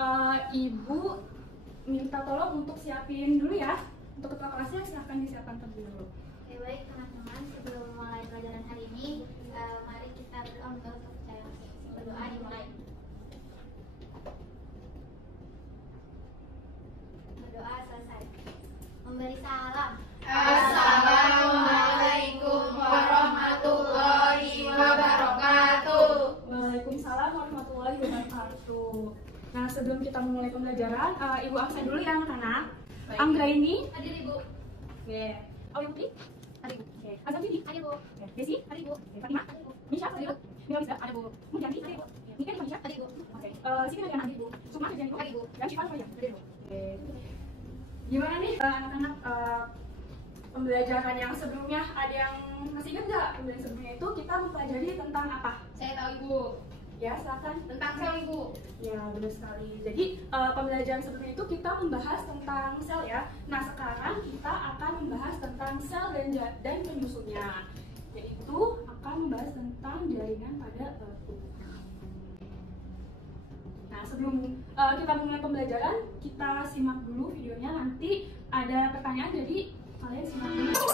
Ibu minta tolong untuk siapin dulu ya. Untuk ketua kelasnya silahkan disiapkan terlebih dulu. Oke, baik teman-teman, sebelum mulai pelajaran hari ini, mari kita berdoa untuk kepercayaan. Berdoa dimulai. Berdoa selesai. Memberi salam. Assalamualaikum warahmatullahi wabarakatuh. Waalaikumsalam warahmatullahi wabarakatuh. Nah, sebelum kita memulai pembelajaran, Ibu absen dulu ya anak-anak. Anggra ini Hadir Ibu. oke. Awi Putri Hadir Ibu. oke. Azam Didi Hadir Ibu. oke. Desi Hadir Ibu. oke. Fatima Hadir Ibu. Misha hadir Hadir Mira Wisda Hadir Ibu. Mujani Hadir Ibu. Nika Manisha Hadir Ibu. oke. Siti Nadia hadir Sukma kerjaan Hadir Ibu. dan Syifa Faria hadir oke. Gimana nih anak-anak, pembelajaran yang sebelumnya ada yang masih ingat nggak? Pembelajaran sebelumnya itu kita mempelajari tentang apa? Saya tahu Ibu, Ya, silakan. tentang sel Ibu. Ya, benar sekali. Jadi, pembelajaran sebelumnya itu kita membahas tentang sel ya. Nah, sekarang kita akan membahas tentang sel dan penyusunnya. Yaitu akan membahas tentang jaringan pada tubuh. Nah, sebelum kita mulai pembelajaran, kita simak dulu videonya. Nanti ada pertanyaan, jadi kalian simak dulu.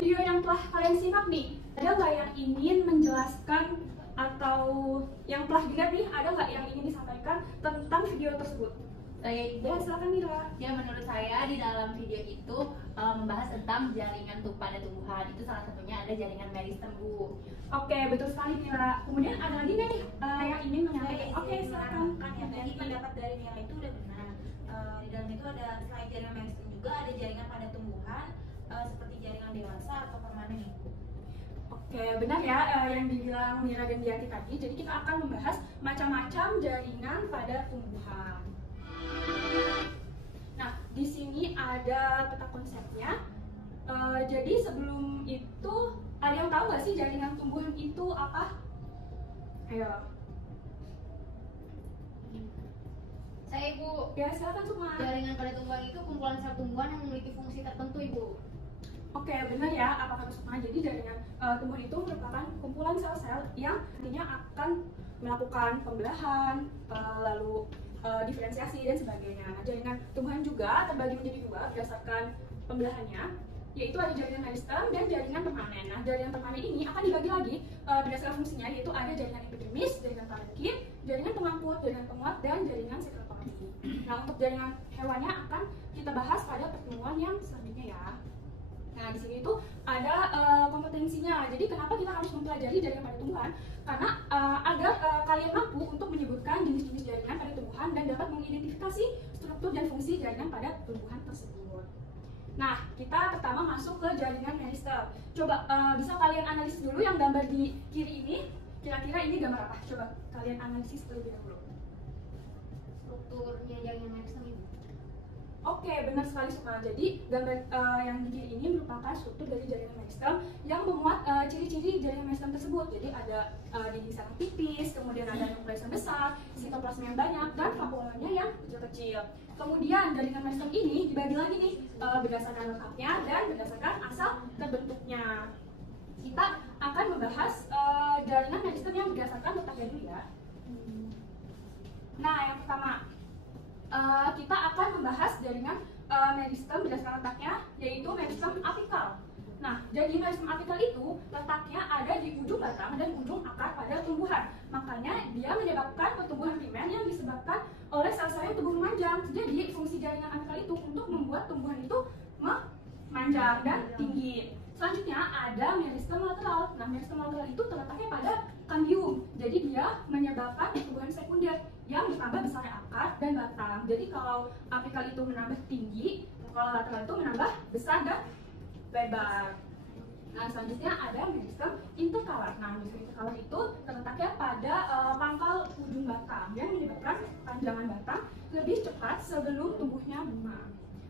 Video yang telah kalian simak nih, ada nggak yang ingin menjelaskan atau yang telah dilihat nih, ada nggak yang ingin disampaikan tentang video tersebut? Saya Ibu. Ya, silakan Mira. Ya, menurut saya di dalam video itu membahas tentang jaringan pada tumbuhan. Itu salah satunya ada jaringan meristem Bu. Oke, betul sekali Mira. Kemudian ada lagi nggak nih yang ingin menyampaikan? Oke, silakan. Kan ya, tadi pendapat dari Mira itu udah benar. Di dalam itu ada selain jaringan meristem juga ada jaringan pada tumbuhan seperti jaringan dewasa atau permanen Ibu. Oke, benar ya yang dibilang Mira dan Dianti tadi. Jadi kita akan membahas macam-macam jaringan pada tumbuhan. Nah, di sini ada peta konsepnya. Jadi sebelum itu, ada yang tahu nggak sih jaringan tumbuhan itu apa? Ayo. Saya Ibu. Ya, silakan semua. Jaringan pada tumbuhan itu kumpulan sel tumbuhan yang memiliki fungsi tertentu Ibu. Oke, benar ya, apa kata Sukma. Jadi jaringan tumbuhan itu merupakan kumpulan sel-sel yang nantinya akan melakukan pembelahan, lalu diferensiasi dan sebagainya. Nah, jaringan tumbuhan juga terbagi menjadi dua berdasarkan pembelahannya, yaitu ada jaringan meristem dan jaringan permanen. Nah, jaringan permanen ini akan dibagi lagi berdasarkan fungsinya, yaitu ada jaringan epidermis, jaringan parenkim, jaringan pengangkut, jaringan penguat, dan jaringan sekretory. Nah, untuk jaringan hewannya akan kita bahas pada pertemuan yang selanjutnya ya. Nah, di sini itu ada kompetensinya. Jadi kenapa kita harus mempelajari jaringan pada tumbuhan? Karena agar kalian mampu untuk menyebutkan jenis-jenis jaringan pada tumbuhan dan dapat mengidentifikasi struktur dan fungsi jaringan pada tumbuhan tersebut. Nah, kita pertama masuk ke jaringan meristem. Coba bisa kalian analisis dulu yang gambar di kiri ini. Kira-kira ini gambar apa? Coba kalian analisis terlebih dahulu. Strukturnya jaringan meristem Ibu. Oke, benar sekali Sukma. Jadi gambar yang di kiri ini merupakan struktur dari jaringan meristem yang memuat ciri-ciri jaringan meristem tersebut. Jadi ada dinding sel yang tipis, kemudian ada nukleus yang besar, sitoplasma yang banyak, dan vakuolanya yang kecil-kecil. Kemudian jaringan meristem ini dibagi lagi nih berdasarkan letaknya dan berdasarkan asal terbentuknya. Kita akan membahas jaringan meristem yang berdasarkan letaknya dulu ya. Nah, yang pertama kita akan membahas jaringan meristem berdasarkan letaknya, yaitu meristem apikal. Nah, jadi meristem apikal itu letaknya ada di ujung batang dan ujung akar pada tumbuhan. Makanya dia menyebabkan pertumbuhan primer yang disebabkan oleh sel-sel yang tumbuh memanjang. Jadi fungsi jaringan apikal itu untuk membuat tumbuhan itu memanjang dan tinggi. Selanjutnya ada meristem lateral. Nah, meristem lateral itu terletaknya pada kambium. Jadi dia menyebabkan pertumbuhan sekunder yang bertambah besarnya akar dan batang. Jadi kalau apikal itu menambah tinggi, kalau lateral itu menambah besar dan lebar. Nah, selanjutnya ada meristem interkalar. Nah, meristem interkalar itu terletaknya pada pangkal ujung batang yang menyebabkan panjangan batang lebih cepat sebelum tumbuhnya bunga.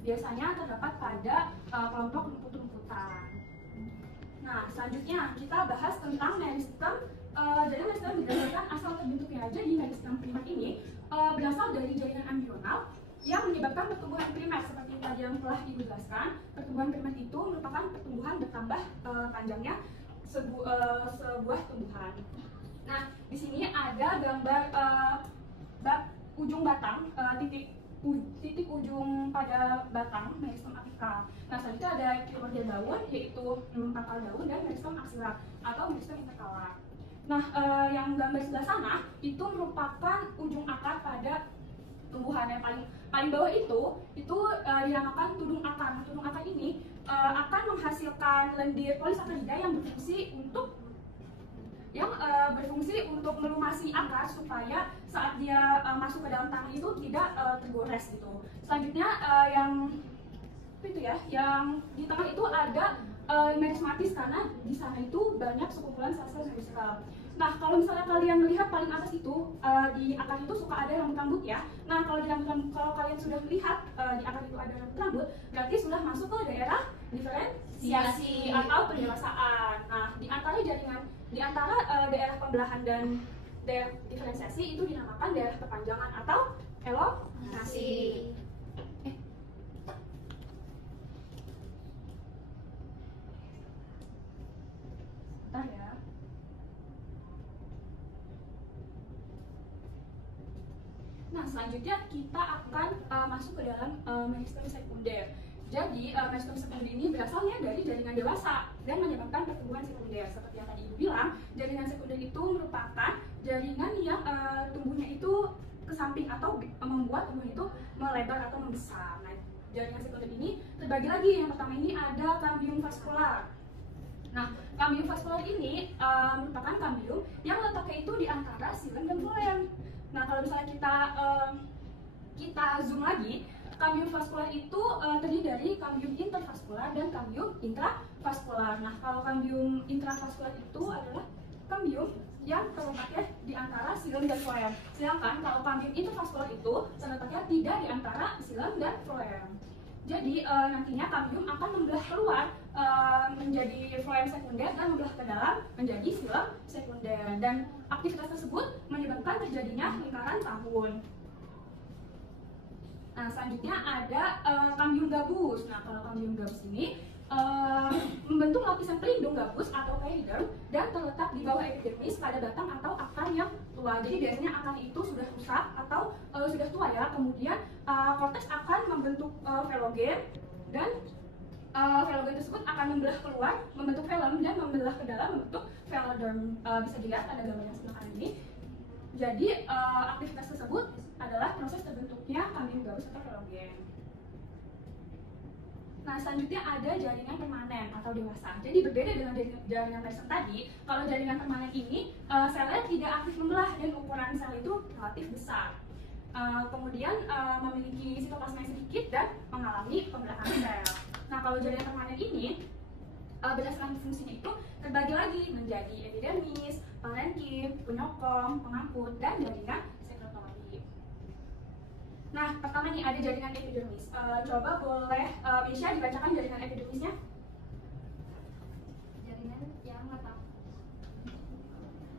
Biasanya terdapat pada kelompok rumput-rumputan. Nah, selanjutnya kita bahas tentang meristem. Jadi meristem berdasarkan terbentuknya. Jadi meristem primer ini berasal dari jaringan ambional yang menyebabkan pertumbuhan primer. Seperti tadi yang telah Ibu jelaskan, pertumbuhan primer itu merupakan pertumbuhan bertambah panjangnya sebuah tumbuhan. Nah, di sini ada gambar ujung batang, titik ujung pada batang meristem apikal. Nah, selanjutnya ada primordial daun, yaitu pangkal daun, dan meristem aksila atau meristem interkalar. Nah, yang gambar sebelah sana itu merupakan ujung akar pada tumbuhan. Yang paling bawah itu dinamakan tudung akar. Nah, tudung akar ini akan menghasilkan lendir polisakarida yang berfungsi untuk melumasi akar supaya saat dia masuk ke dalam tanah itu tidak tergores gitu. Selanjutnya yang di tengah itu ada merismatis karena di sana itu banyak sekumpulan sel-sel meriskel. Nah, kalau misalnya kalian melihat paling atas itu di akar itu suka ada rambut-rambut ya. Nah, kalau kalian sudah melihat di akar itu ada rambut-rambut, berarti sudah masuk ke daerah diferensiasi atau pendewasaan. Nah, di antara daerah pembelahan dan daerah diferensiasi itu dinamakan daerah perpanjangan atau elongasi. Bentar ya. Nah, selanjutnya kita akan masuk ke dalam meristem sekunder. Jadi, meristem sekunder ini berasalnya dari jaringan dewasa dan menyebabkan pertumbuhan sekunder. Seperti yang tadi Ibu bilang, jaringan sekunder itu merupakan jaringan yang tumbuhnya itu ke samping atau membuat tumbuh itu melebar atau membesar. Nah, jaringan sekunder ini terbagi lagi. Yang pertama ini ada kambium vaskular. Nah, kambium vaskular ini merupakan kambium yang letaknya itu di antara xilem dan floem. Nah, kalau misalnya kita zoom lagi, kambium vaskular itu terdiri dari kambium intervaskular dan kambium intravaskular. Nah, kalau kambium intravaskular itu adalah kambium yang terletaknya di antara xilem dan floem. Sedangkan kalau kambium intervaskular itu terletaknya tidak di antara xilem dan floem. Jadi nantinya kambium akan membelah keluar menjadi floem sekunder dan membelah ke dalam menjadi xilem sekunder. Dan aktivitas tersebut menyebabkan terjadinya lingkaran tahun. Nah, selanjutnya ada kambium gabus. Nah, kalau kambium gabus ini membentuk lapisan pelindung gabus atau periderm dan terletak di bawah epidermis pada batang atau akar yang tua. Jadi biasanya akar itu sudah rusak atau sudah tua ya. Kemudian korteks akan membentuk velogen dan velogen tersebut akan membelah keluar membentuk velum dan membelah ke dalam membentuk veloderm. Bisa dilihat pada gambar yang sebelah kanan ini. Jadi aktivitas tersebut adalah proses terbentuknya kambium gabus atau velogen. Nah, selanjutnya ada jaringan permanen atau dewasa. Jadi berbeda dengan jaringan meristem tadi, kalau jaringan permanen ini selnya tidak aktif membelah dan ukuran sel itu relatif besar. Kemudian memiliki sitoplasma yang sedikit dan mengalami pembelahan sel. Nah, kalau jaringan permanen ini berdasarkan fungsinya itu terbagi lagi menjadi epidermis, parenkim, penyokong, pengangkut, dan jaringan sekretori. Nah, pertama nih ada jaringan epidermis. Coba boleh Misha dibacakan jaringan epidermisnya?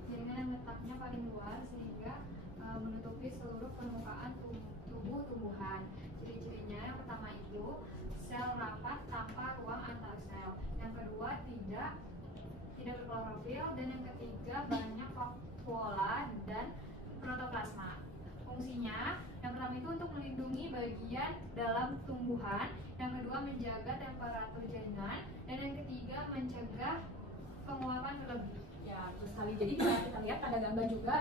Jaringan yang letaknya paling luar sehingga menutupi seluruh permukaan tubuh tumbuhan. Ciri-cirinya yang pertama itu sel rapat tanpa ruang antar sel. Yang kedua tidak berklorofil, dan yang ketiga banyak vakuola dan protoplasma. Fungsinya yang pertama itu untuk melindungi bagian dalam tumbuhan, yang kedua menjaga temperatur jaringan, dan yang ketiga mencegah penguapan berlebih. Ya, betul sekali. Jadi bisa kita lihat pada gambar juga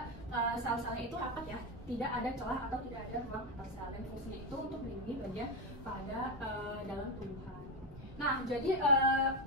sel-selnya itu rapat ya, tidak ada celah atau tidak ada ruang antar sel, dan fungsinya itu untuk melindungi bagian pada dalam tumbuhan. Nah, jadi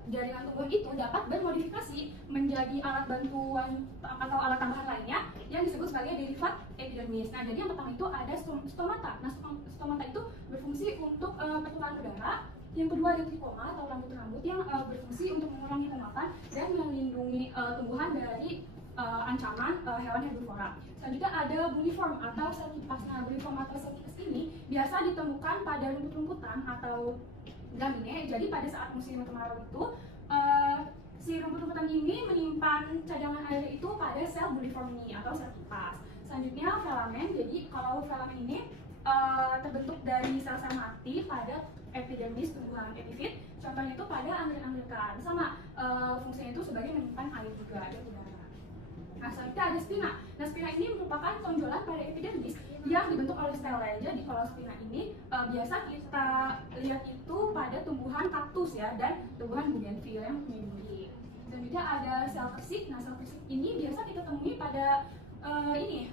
jaringan tumbuhan itu dapat bermodifikasi menjadi alat bantuan atau alat tambahan lainnya yang disebut sebagai derivat epidermis. Nah, jadi yang pertama itu ada stomata. Nah, stomata itu berfungsi untuk pertukaran udara. Yang kedua ada trikoma atau rambut-rambut yang berfungsi untuk mengurangi penguapan dan melindungi tumbuhan dari ancaman hewan herbivora. Selanjutnya ada buniform atau sel kipas. Nah, buniform atau sel kipas ini biasa ditemukan pada rumput-rumputan atau gramine. Jadi pada saat musim kemarau itu si rumput-rumputan ini menyimpan cadangan air itu pada sel buniform ini atau sel kipas. Selanjutnya filamen. Jadi kalau filamen ini terbentuk dari sel-sel mati pada epidermis tumbuhan epifit. Contohnya itu pada anggrek-anggrek sama fungsinya itu sebagai menyimpan air juga dan udara. Nah, selanjutnya ada spina. Nah, spina ini merupakan tonjolan pada epidermis yang dibentuk oleh stela. Jadi kalau spina ini biasa kita lihat itu pada tumbuhan kaktus ya dan tumbuhan bougainville yang melindungi. Selanjutnya ada sel kersik. Nah, sel kersik ini biasa kita temui pada ini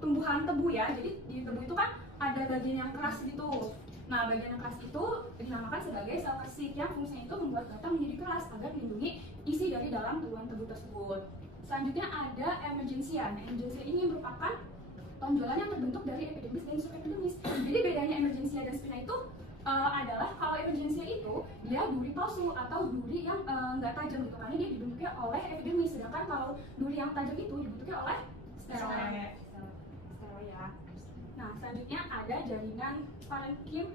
tumbuhan tebu ya. Jadi di tebu itu kan ada bagian yang keras gitu. Nah, bagian yang keras itu dinamakan sebagai sel kersik yang fungsinya itu membuat batang menjadi keras agar melindungi isi dari dalam tumbuhan tebu tersebut. Selanjutnya ada emergensia. Nah, emergensia ini merupakan tonjolan yang terbentuk dari epidermis dan subepidermis. Jadi bedanya emergensia dan spina itu adalah kalau emergensia itu dia duri palsu atau duri yang nggak tajam gitu, karena dia dibentuknya oleh epidermis, sedangkan kalau duri yang tajam itu dibentuknya oleh steroid. Ya. Nah, selanjutnya ada jaringan parenkim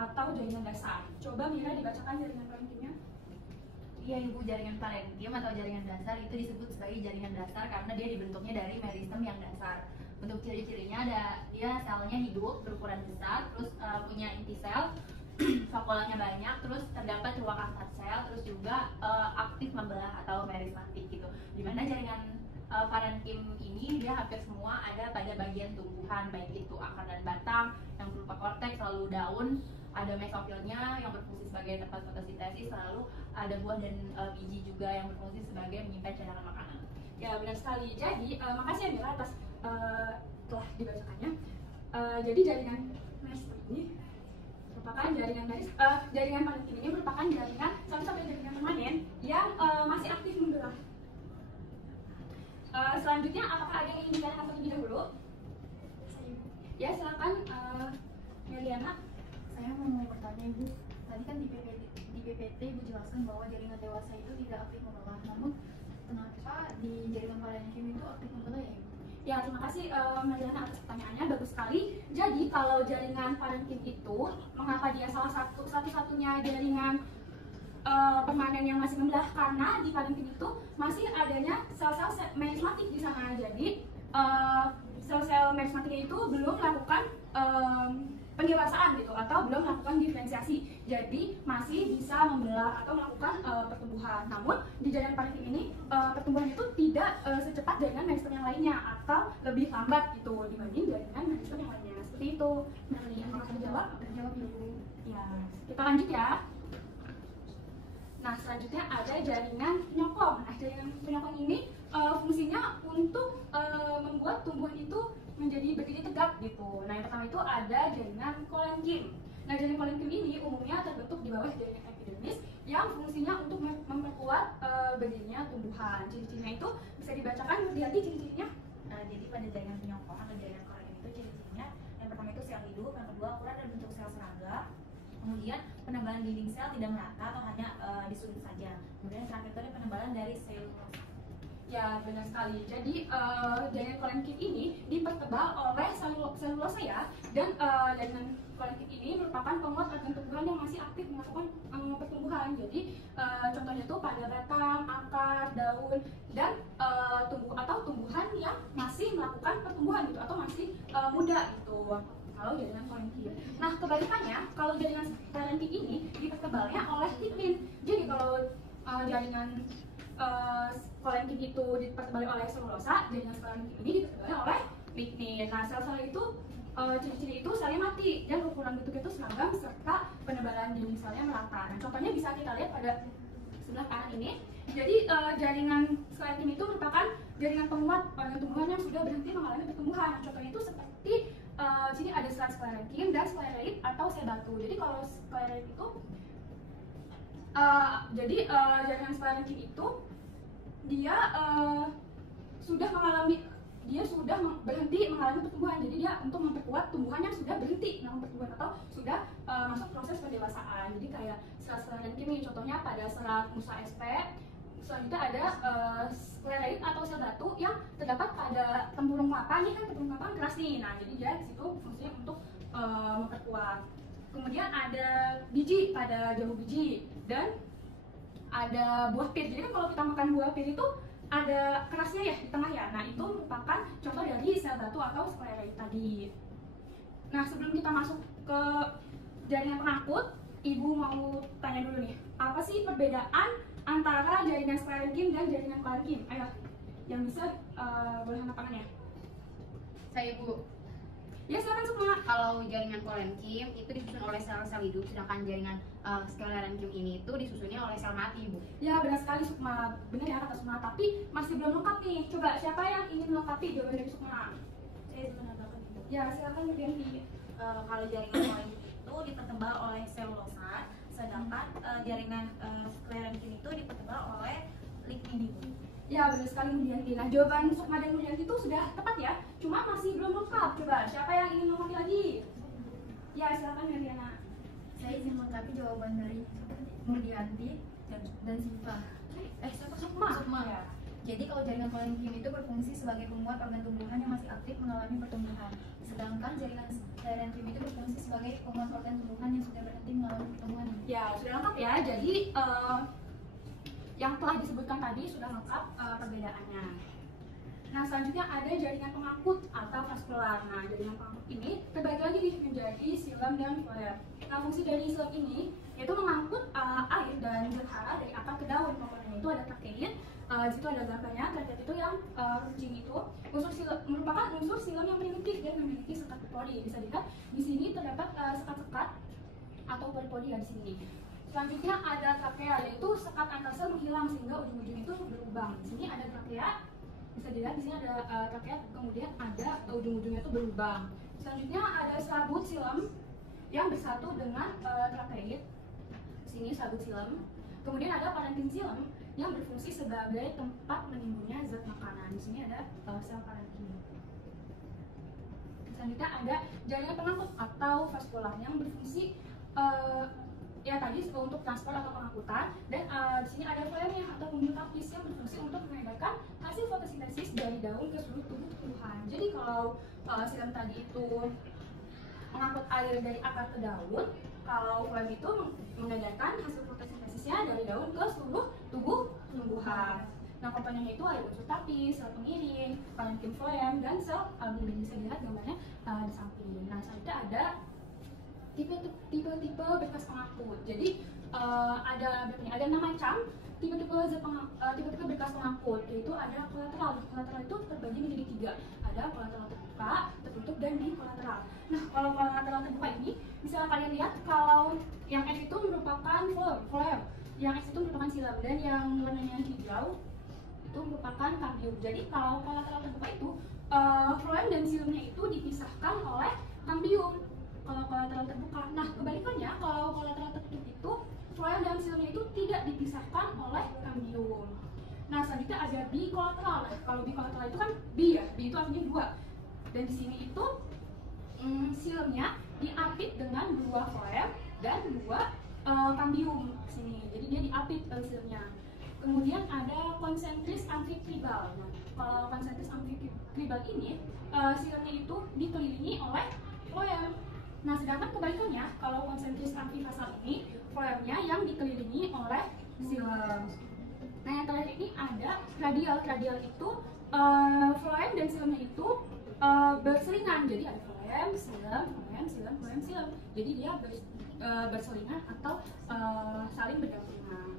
atau jaringan dasar. Coba Mira dibacakan jaringan parenkimnya. Iya Ibu, jaringan parenkim atau jaringan dasar itu disebut sebagai jaringan dasar karena dia dibentuknya dari meristem yang dasar. Untuk ciri-cirinya ada dia selnya hidup, berukuran besar, terus punya inti sel, vakuolanya banyak, terus terdapat ruang antar sel, terus juga aktif membelah atau merismatik gitu. Dimana jaringan parenkim ini dia hampir semua ada pada bagian tumbuhan, baik itu akar dan batang yang berupa korteks, lalu daun, ada mesofilnya yang berfungsi sebagai tempat fotosintesis, lalu ada buah dan biji juga yang berfungsi sebagai menyimpan cadangan makanan. Ya, benar sekali. Jadi makasih ya Mira atas telah dibacakannya. Jadi jaringan meristem ini merupakan jaringan parenkim ini merupakan jaringan satu-satunya jaringan permanen yang masih aktif membelah. Selanjutnya, apakah ada yang ingin ditanyakan terlebih dahulu? Ya, silakan Meliana. Saya mau bertanya Ibu, tadi kan di PPT Ibu jelaskan bahwa jaringan dewasa itu tidak aktif membelah, namun kenapa di jaringan parenkim itu aktif membelah ya Ibu? Ya, terima kasih Meliana atas pertanyaannya, bagus sekali. Jadi kalau jaringan parenkim itu, mengapa dia salah satu-satunya jaringan permanen yang masih membelah? Karena di parenkim itu masih adanya sel-sel merismatik di sana. Jadi sel-sel merismatiknya itu belum melakukan pendewasaan gitu atau belum melakukan diferensiasi. Jadi masih bisa membelah atau melakukan pertumbuhan. Namun di jaringan parenkim ini pertumbuhan itu tidak secepat jaringan meristem yang lainnya atau lebih lambat gitu dibanding jaringan meristem yang lainnya. Seperti itu. Melly, apakah terjawab? Terjawab Ibu. Ya, kita lanjut ya. Nah, selanjutnya ada jaringan penyokong. Nah, jaringan penyokong ini fungsinya untuk membuat tumbuhan itu menjadi berdiri tegak gitu. Nah, yang pertama itu ada jaringan kolenkim. Nah, jaringan kolenkim ini umumnya terbentuk di bawah jaringan epidermis yang fungsinya untuk memperkuat berdirinya tumbuhan. Ciri-cirinya itu bisa dibacakan, lihat ciri-cirinya. Jadi pada jaringan penyokong atau jaringan kolenkim itu ciri-cirinya yang pertama itu sel hidup, yang kedua ukuran dan bentuk sel serangga. Kemudian penebalan dinding sel tidak merata atau hanya di sudut saja. Kemudian yang terakhir itu ada penebalan dari selulosa. Ya, benar sekali. Jadi jaringan kolenkim ini dipertebal oleh selulosa ya, dan jaringan kolenkim ini merupakan penguat organ tumbuhan yang masih aktif melakukan pertumbuhan. Jadi contohnya itu pada batang, akar, daun, dan tumbuhan yang masih melakukan pertumbuhan gitu atau masih muda gitu. Kalau jaringan kolenkim. Nah, kebalikannya, kalau jaringan kolenkim ini dipertebalnya oleh lignin. Jadi kalau jaringan kolenkim itu dipertebali oleh selulosa, jaringan kolenkim ini dipertebali oleh lignin. Nah, sel-sel itu ciri-ciri itu selnya mati dan ukuran bentuknya itu seragam serta penebalan dinding selnya merata. Nah, contohnya bisa kita lihat pada sebelah kanan ini. Jadi jaringan kolenkim itu merupakan jaringan penguat organ tumbuhan yang sudah berhenti mengalami pertumbuhan. Contohnya itu seperti sini ada serat sklerenkim dan sklereid atau sel batu. Jadi kalau sklereid itu jaringan sklerenkim itu dia sudah berhenti mengalami pertumbuhan. Jadi dia untuk memperkuat tumbuhan yang sudah berhenti mengalami pertumbuhan atau sudah masuk proses pendewasaan. Jadi kayak serat sklerenkim ini contohnya pada serat Musa sp. Selanjutnya ada sklereid atau sel batu yang terdapat pada tempurung kelapa. Ini kan tempurung kelapa keras nih. Nah, jadi dia di situ fungsinya untuk memperkuat. Kemudian ada biji pada jambu biji dan ada buah pir. Jadi kan kalau kita makan buah pir itu ada kerasnya ya di tengah ya. Nah, itu merupakan contoh dari sel batu atau skleroid tadi. Nah, sebelum kita masuk ke jaringan pengangkut, Ibu mau tanya dulu nih, apa sih perbedaan antara jaringan sklerenkim dan jaringan parenkim? Ayo, yang bisa boleh angkat tangannya. Saya Ibu. Ya, silakan semua. Kalau jaringan kolenkim itu disusun oleh sel-sel hidup, sedangkan jaringan sklerenkim ini itu disusunnya oleh sel mati, Bu. Ya, benar sekali Sukma. Benar ya kata Sukma, tapi masih belum lengkap nih. Coba siapa yang ingin melengkapi jawaban dari Sukma? Saya izin menambahkan Ibu. Ya, silakan berganti. Kalau jaringan kolenkim itu dipertebal oleh selulosa, sedangkan jaringan sklerenkim itu dipertebal oleh lignin. Ya, benar sekali Mudianti. Nah, jawaban Sukma dan Mudianti itu sudah tepat ya, cuma masih belum lengkap. Coba siapa yang ingin melengkapi lagi? Ya, silakan Yantiana. Saya izin melengkapi jawaban dari Mudianti dan Siva. Siapa? Sukma. Ya. Jadi kalau jaringan kolenkim itu berfungsi sebagai penguat organ tumbuhan yang masih aktif mengalami pertumbuhan. Sedangkan jaringan sklerenkim itu berfungsi sebagai penguat organ tumbuhan yang sudah berhenti mengalami pertumbuhan. Ya, sudah lengkap ya. Jadi yang telah disebutkan tadi sudah lengkap perbedaannya. Nah, selanjutnya ada jaringan pengangkut atau vaskular. Nah, jaringan pengangkut ini terbagi lagi nih menjadi silem dan floem. Nah, fungsi dari silem ini yaitu mengangkut air dan zat hara dari akar ke daun. Komponennya itu ada trakeid, di situ ada ganganya. Trakeid itu yang runcing itu merupakan unsur silem yang primitif dan memiliki sekat pori. Bisa dilihat di sini terdapat sekat-sekat atau pori-pori ya di sini. Selanjutnya ada trakea, yaitu sekat antar sel menghilang sehingga ujung-ujung itu berlubang. Di sini ada trakea, bisa dilihat di sini ada trakea, kemudian ada ujung-ujungnya itu berlubang. Selanjutnya ada selabut silem yang bersatu dengan trakeid. Di sini selabut silem. Kemudian ada parenkim silem yang berfungsi sebagai tempat menimbulnya zat makanan. Di sini ada sel parenkim. Selanjutnya ada jaringan pengangkut atau vaskular yang berfungsi ya tadi untuk transport atau pengangkutan, dan di sini ada floemnya atau pembuluh tapis yang berfungsi untuk mengedarkan hasil fotosintesis dari daun ke seluruh tubuh tumbuhan. Jadi kalau silem tadi itu mengangkut air dari akar ke daun, kalau floem itu mengedarkan hasil fotosintesisnya dari daun ke seluruh tubuh tumbuhan. Nah, komponennya itu ada unsur tapis, sel pengiring, parenkim floem, dan sel albumin. Bisa dilihat gambarnya di samping. Nah, selanjutnya ada tipe-tipe berkas pengangkut. Jadi ada berapa nih? Ada 6 macam tipe-tipe berkas pengangkut, yaitu ada kolateral. Kolateral itu terbagi menjadi 3. Ada kolateral terbuka, tertutup, dan bikolateral. Nah, kalau kolateral terbuka ini bisa kalian lihat kalau yang X itu merupakan floem, yang X itu merupakan silem, dan yang warnanya hijau itu merupakan kambium. Jadi kalau kolateral terbuka itu floem dan silemnya itu dipisahkan oleh kambium. Kalau kolateral terbuka. Nah, kebalikannya kalau kolateral tertutup itu floem dan silemnya itu tidak dipisahkan oleh kambium. Nah, selanjutnya ada bikolateral. Nah, kalau bikolateral itu kan bi ya, bi itu artinya 2. Dan di sini itu silemnya diapit dengan 2 floem dan 2 kambium di sini. Jadi dia diapit silemnya. Kemudian ada konsentris amfitribal. Nah, kalau konsentris amfitribal ini silemnya itu dikelilingi oleh floem. Nah, sedangkan kebalikannya, kalau konsentris amfifasal ini, floemnya yang dikelilingi oleh silem. Nah, yang terakhir ini ada radial. Radial itu floem dan silemnya itu berselingan. Jadi ada floem, silem, floem, silem, floem, silem. Jadi dia berselingan atau saling berdampingan.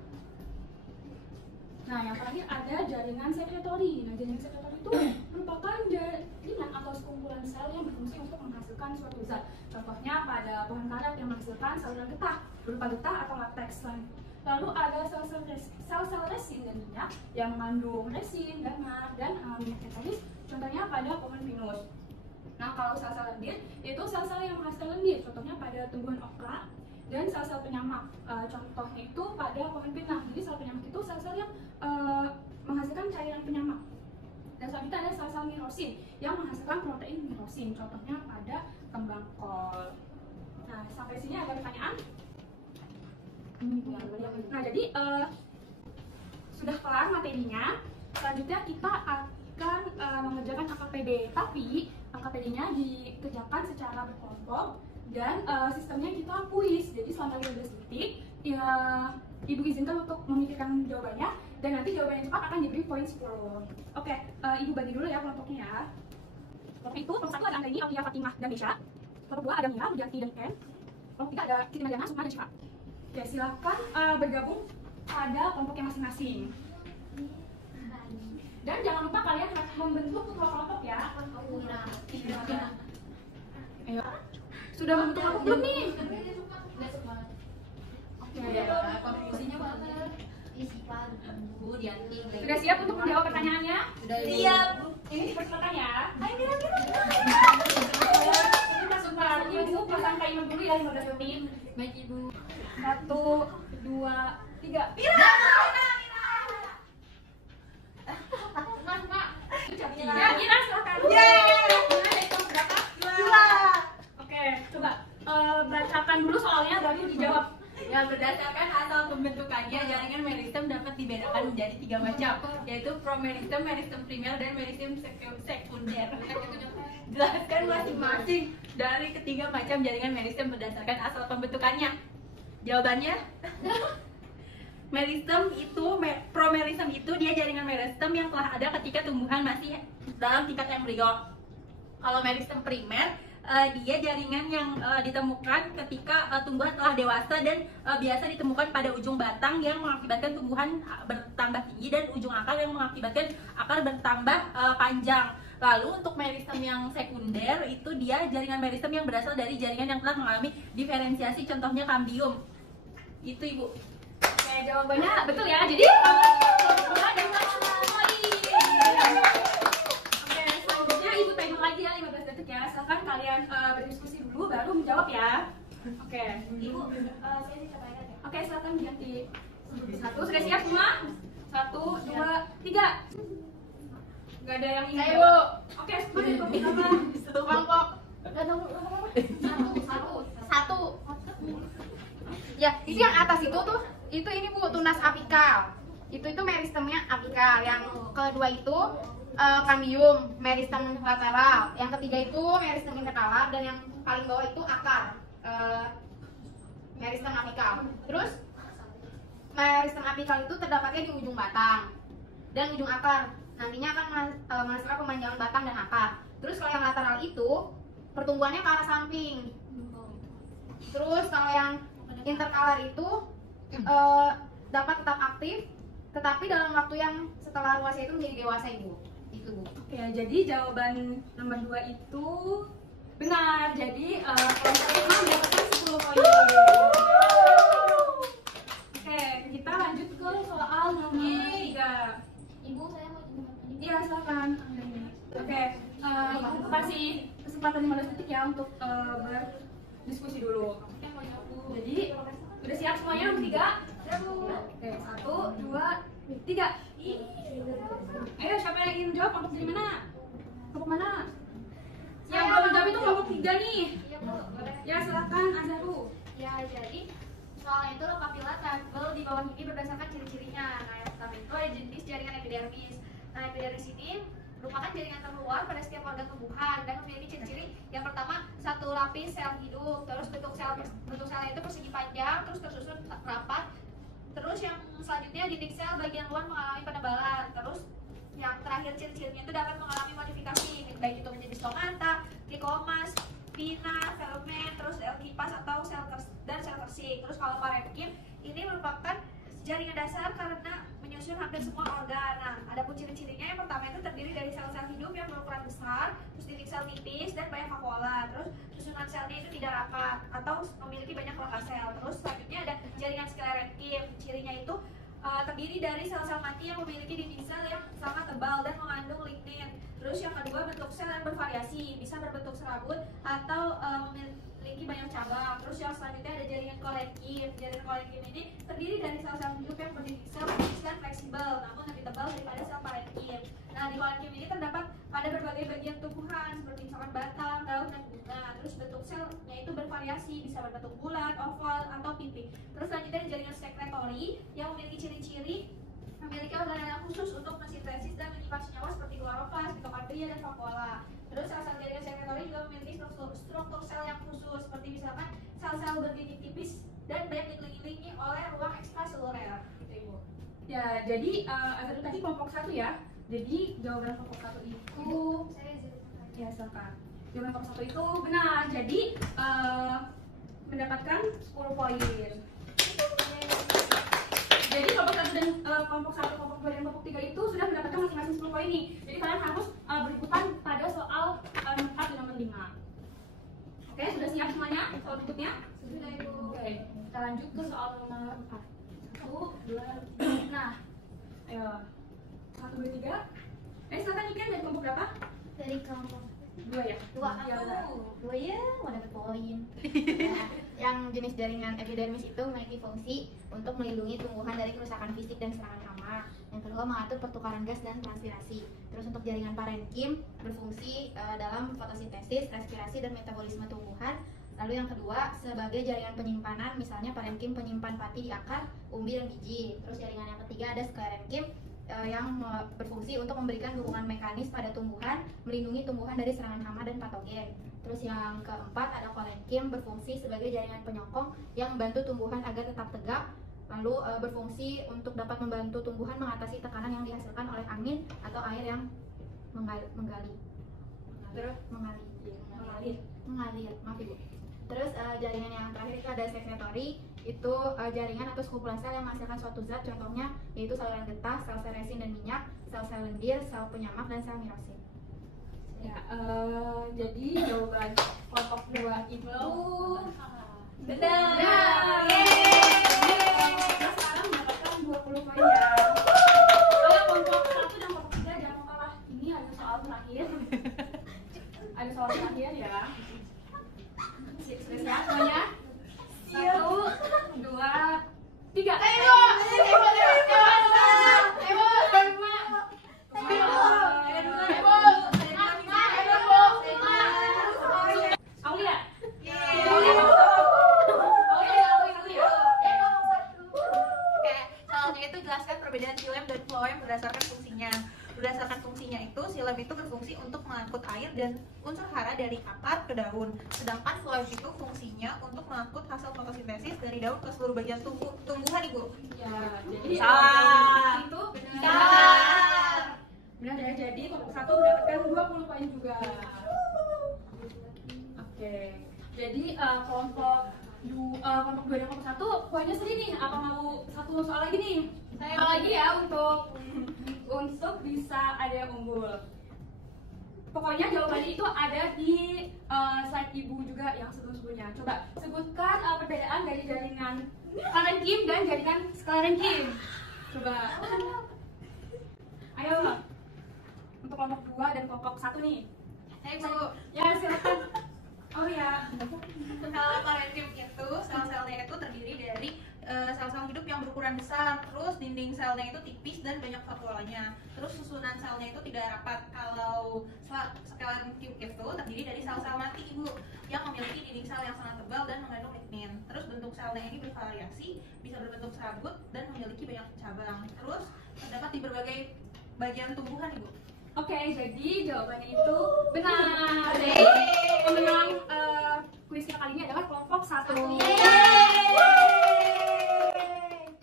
Nah, yang terakhir ada jaringan sekretori. Nah, jaringan sekretori itu merupakan jaringan atau sekumpulan sel yang berfungsi untuk menghasilkan suatu zat. Contohnya pada pohon karet yang menghasilkan saluran getah berupa getah atau lateks. Lalu ada sel-sel resin dan minyak yang mengandung resin, ganar, dan minyak katalis. Contohnya pada pohon pinus. Nah, kalau sel-sel lendir itu sel-sel yang menghasilkan lendir. Contohnya pada tumbuhan okra dan sel-sel penyamak. Contohnya itu pada pohon pinang. Jadi sel penyamak itu sel-sel yang menghasilkan cairan penyamak. Dan selanjutnya ada sel-sel mirosin yang menghasilkan protein mirosin. Contohnya pada kembang kol. Nah, sampai sini ada pertanyaan? Nah, jadi sudah kelar materinya. Selanjutnya kita akan mengerjakan AKPD. Tapi AKPD-nya dikerjakan secara berkelompok dan sistemnya kita kuis. Jadi selama 15 detik ya, Ibu izinkan untuk memikirkan jawabannya, dan nanti jawaban yang cepat akan diberi poin 10. Oke, Ibu bagi dulu ya kelompoknya ya. itu kelompok 1 ada Anggraini, Aulia, Fatimah, dan Besha. Kelompok 2 ada Mira, Rudianti, dan Ken. Kelompok 3 ada Siti Mariana, Sukma, dan Syifa. Oke, silakan bergabung pada kelompoknya masing-masing. Dan jangan lupa kalian harus membentuk kelompok ya. Ayo. Sudah membentuk kelompok belum nih? Oke. Konklusinya mana? Bu Dianti. Sudah siap untuk menjawab pertanyaannya? Siap. Ini dipersilakan ya. Ini masuk ke ibu, pasang timer dulu ya 15 menit. Baik Ibu. 1, 2, 3. Ya, Mira silakan. Oke, coba bacakan dulu soalnya baru dijawab. Ya, berdasarkan asal pembentukannya, jaringan meristem dapat dibedakan menjadi 3 macam, yaitu promeristem, meristem primer, dan meristem sekunder. Jelaskan masing-masing dari ketiga macam jaringan meristem berdasarkan asal pembentukannya. Jawabannya, meristem itu, promeristem itu dia jaringan meristem yang telah ada ketika tumbuhan masih dalam tingkat embrio. Kalau meristem primer, dia jaringan yang ditemukan ketika tumbuhan telah dewasa dan biasa ditemukan pada ujung batang yang mengakibatkan tumbuhan bertambah tinggi dan ujung akar yang mengakibatkan akar bertambah panjang. Lalu untuk meristem yang sekunder itu dia jaringan meristem yang berasal dari jaringan yang telah mengalami diferensiasi, contohnya kambium. Itu Ibu. Oke, jawabannya betul ya. Jadi Ibu timer lagi ya 15 detik ya. Silakan kalian berdiskusi dulu baru menjawab ya. Oke. Ibu, Oke, silakan ganti. 1, sudah siap semua? 1, 2, 3. Gak ada yang ingin jawab. Oke, semua dari Kelompok satu. Ya, itu yang atas itu tuh, itu ini Bu, tunas apikal. Itu meristemnya apikal. Yang kedua itu kambium, meristem lateral. Yang ketiga itu meristem interkalar, dan yang paling bawah itu akar, meristem apikal. Terus meristem apikal itu terdapatnya di ujung batang dan ujung akar. Nantinya akan menghasilkan pemanjangan batang dan akar. Terus kalau yang lateral itu pertumbuhannya ke arah samping. Terus kalau yang interkalar itu dapat tetap aktif, tetapi dalam waktu yang setelah ruasnya itu menjadi dewasa Ibu. Itu Bu. Oke, jadi jawaban nomor 2 itu benar. Jadi kelompok 5 mendapatkan 10 poin. Oke, kita lanjut ke soal nomor 3. Ibu, saya mau Iya, silakan. Oke, Ibu kasih kesempatan 15 detik ya untuk berdiskusi dulu. Jadi, udah siap semuanya nomor 3? Oke, 1, 2, 3. Ayo, siapa yang ingin menjawab? Kelompok dari mana? Kelompok mana? Yang belum menjawab itu kelompok 3 nih. Iya Bu, boleh. Ya, silakan Azharu. Ya, jadi soalnya itu lengkapilah tabel di bawah ini berdasarkan ciri-cirinya. Nah, yang pertama itu ada jenis jaringan epidermis. Nah, epidermis ini merupakan jaringan terluar pada setiap organ tumbuhan dan memiliki ciri-ciri yang pertama, satu lapis sel hidup, terus bentuk selnya itu persegi panjang, terus tersusun rapat. Terus yang selanjutnya dinding sel bagian luar mengalami penebalan. Terus yang terakhir ciri-cirinya itu dapat mengalami modifikasi, baik itu menjadi stomata, trikomas, pina, filamen, terus sel kipas atau sel kersing. Terus kalau parenkim ini merupakan jaringan dasar karena menyusun hampir semua organ. Nah, ada pun ciri-cirinya yang pertama itu terdiri dari sel-sel hidup yang berukuran besar, terus dinding sel tipis dan banyak vakuola. Terus susunan selnya itu tidak rapat atau memiliki banyak kelompok sel. Terus selanjutnya ada jaringan sklerenkim. Cirinya itu terdiri dari sel-sel mati yang memiliki dinding sel yang sangat tebal dan mengandung lignin. Terus yang kedua, bentuk sel yang bervariasi, bisa berbentuk serabut atau memiliki banyak cabang. Terus yang selanjutnya ada jaringan kolenkim. Jaringan kolenkim ini terdiri dari sel-sel hidup yang berdinding sel tipis dan fleksibel, namun lebih tebal daripada sel parenkim. Nah, di kolenkim ini terdapat pada berbagai bagian tumbuhan seperti misalkan batang, daun, dan bunga. Terus bentuk selnya itu bervariasi, bisa berbentuk bulat, oval, atau pipi. Terus selanjutnya ada jaringan sekretori yang memiliki ciri-ciri memiliki organel khusus untuk mensintesis dan menyimpan senyawa seperti kloroflas, mitokondria, dan vakuola. Terus sel-sel jaringan sekretori juga memiliki struktur sel yang khusus seperti misalkan sel-sel bergigi tipis dan banyak dikelilingi oleh ruang ekstraseluler. Gitu, Ibu. Ya, jadi Azharu tadi kelompok 1 ya. Jadi jawaban kelompok 1 itu Ya, silakan. Jawaban kelompok 1 itu benar. Jadi mendapatkan 10 poin. Jadi kelompok 1 dan kelompok 1, kelompok 2 dan kelompok 3 itu sudah mendapatkan masing-masing 10 poin nih. Jadi kalian harus berikutan pada soal nomor 4 dan nomor 5. Oke, sudah siap semuanya? Soal berikutnya? Sudah Ibu. Oke, kita lanjut ke soal nomor 4. 1, 2, 3. Nah, ayo. 1, 2, 3. Silakan Niken, dari kelompok berapa? Dari kelompok 2 ya? 2. Ya, benar. 2 ya, mau dapat poin. Nah, yang jenis jaringan epidermis itu memiliki fungsi untuk melindungi tumbuhan dari kerusakan fisik dan serangan hama. Yang kedua, mengatur pertukaran gas dan transpirasi. Terus untuk jaringan parenkim berfungsi dalam fotosintesis, respirasi, dan metabolisme tumbuhan. Lalu yang kedua, sebagai jaringan penyimpanan, misalnya parenkim penyimpan pati di akar, umbi, dan biji. Terus jaringan yang ketiga ada sklerenkim yang berfungsi untuk memberikan dukungan mekanis pada tumbuhan, melindungi tumbuhan dari serangan hama dan patogen. Terus yang keempat ada kolenkim berfungsi sebagai jaringan penyokong yang membantu tumbuhan agar tetap tegak, lalu berfungsi untuk dapat membantu tumbuhan mengatasi tekanan yang dihasilkan oleh angin atau air yang mengalir. Maaf Ibu. Terus jaringan yang terakhir itu ada sekretori, itu jaringan atau sekumpulan sel yang menghasilkan suatu zat, contohnya yaitu saluran getah, sel-sel resin dan minyak, sel-sel lendir, sel penyamak, dan sel mirosin. Ya, jadi jawaban kelompok 2 itu benar. Kita sekarang mendapatkan 20 poin ya. Kalau kelompok 1 dan kelompok 3 jangan kalah. Ini ada soal terakhir. Ada soal terakhir ya. Sudah siap semuanya? 1, 2, 3. Perbedaan xilem dan floem berdasarkan fungsinya. Berdasarkan fungsinya itu, xilem itu berfungsi untuk mengangkut air dan unsur hara dari akar ke daun. Sedangkan floem itu fungsinya untuk mengangkut hasil fotosintesis dari daun ke seluruh bagian tumbuhan, Ibu. Ya, jadi Salah. itu benar. Salah. Benar ya, jadi kelompok 1 mendapatkan 20 poin juga. Oke. Jadi kelompok 2 dan kelompok 1 poinnya sedih nih. Apa mau satu soal lagi nih? Saya lagi ya untuk bisa ada yang unggul. Pokoknya jawabannya itu ada di slide Ibu juga yang sebelum-sebelumnya. Coba sebutkan perbedaan dari jaringan parenkim dan jaringan sklerenkim. Coba. Ayo. Untuk kelompok 2 dan kelompok 1 nih. Ayo Bu. Ya, silakan. Oh ya. Kalau parenkim itu sel-selnya itu terdiri dari sel-sel hidup yang berukuran besar, terus dinding selnya itu tipis dan banyak vakuolanya. Terus susunan selnya itu tidak rapat. Kalau sklerenkim itu terdiri dari sel-sel mati Ibu yang memiliki dinding sel yang sangat tebal dan mengandung lignin. Terus bentuk selnya ini bervariasi, bisa berbentuk serabut dan memiliki banyak cabang. Terus terdapat di berbagai bagian tumbuhan Ibu. Oke, jadi jawabannya itu benar. Jadi pemenang kuis kita kali ini adalah kelompok 1.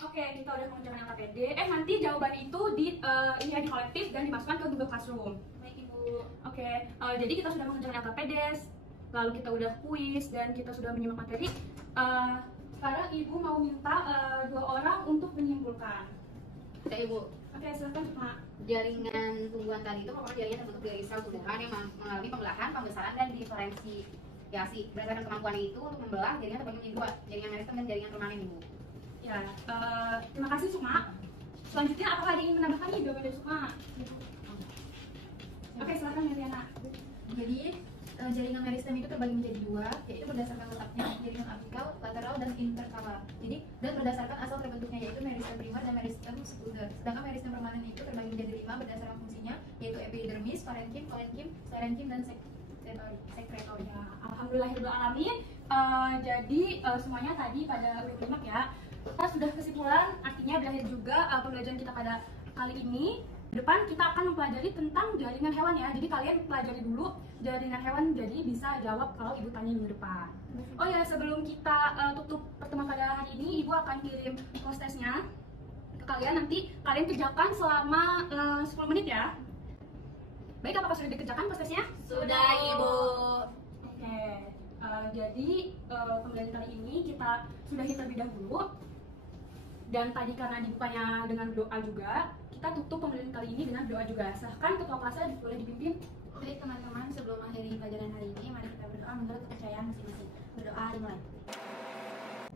Oke, kita udah mengerjakan yang KPD. Nanti jawabannya itu di ini ya, di kolektif dan dimasukkan ke Google Classroom. Baik Ibu. Oke, jadi kita sudah mengerjakan yang KPD, lalu kita udah kuis dan kita sudah menyimak materi. Sekarang Ibu mau minta 2 orang untuk menyimpulkan. Oke Ibu. Oke, silakan Pak. Jaringan tumbuhan tadi itu merupakan jaringan terbentuk dari sel tumbuhan yang mengalami pembelahan, pembesaran, dan diferensiasi. Berdasarkan kemampuan itu untuk membelah, jaringan terbagi menjadi 2, jaringan meristem dan jaringan permanen Ibu. Ya, terima kasih Sukma. Selanjutnya apakah ada yang ingin menambahkan nih jawaban dari Sukma? Oke, silakan Mariana. Jadi jaringan meristem itu terbagi menjadi 2, yaitu berdasarkan letaknya jaringan apikal, lateral, dan interkalar. Jadi dan berdasarkan asal terbentuknya, yaitu meristem primer dan meristem sekunder. Sedangkan meristem permanen itu terbagi menjadi 5 berdasarkan fungsinya, yaitu epidermis, parenkim, kolenkim, sklerenkim, dan sekretori. Ya, alhamdulillahirrahmanirrahim. Jadi semuanya tadi pada udah menyimak ya. Kita sudah kesimpulan, artinya berakhir juga pembelajaran kita pada kali ini. Depan kita akan mempelajari tentang jaringan hewan ya. Jadi kalian pelajari dulu jaringan hewan, jadi bisa jawab kalau Ibu tanya minggu depan. Oh ya, sebelum kita tutup pertemuan pada hari ini, Ibu akan kirim post testnya ke kalian. Nanti kalian kerjakan selama 10 menit ya. Baik, apakah sudah dikerjakan post testnya? Sudah pembelajaran kali ini kita sudahi terlebih dahulu. Dan tadi karena dibukanya dengan doa juga, kita tutup pembelajaran kali ini dengan doa juga. Silahkan ketua kelasnya boleh dipimpin. Baik teman-teman, sebelum akhiri pelajaran hari ini, mari kita berdoa menurut kepercayaan masing-masing. Berdoa dimulai.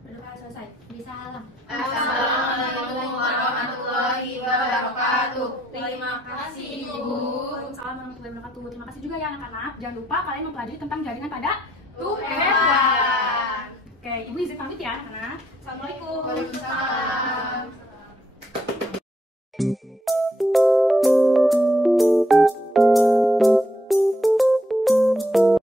Berdoa selesai. Bisa halam. Assalamualaikum warahmatullahi wabarakatuh. Terima kasih Ibu. Waalaikumsalam warahmatullahi wabarakatuh. Terima kasih juga ya anak-anak. Jangan lupa kalian mempelajari tentang jaringan pada Tuhan. Oke, Ibu izin pamit ya anak-anak. Assalamualaikum. Waalaikumsalam.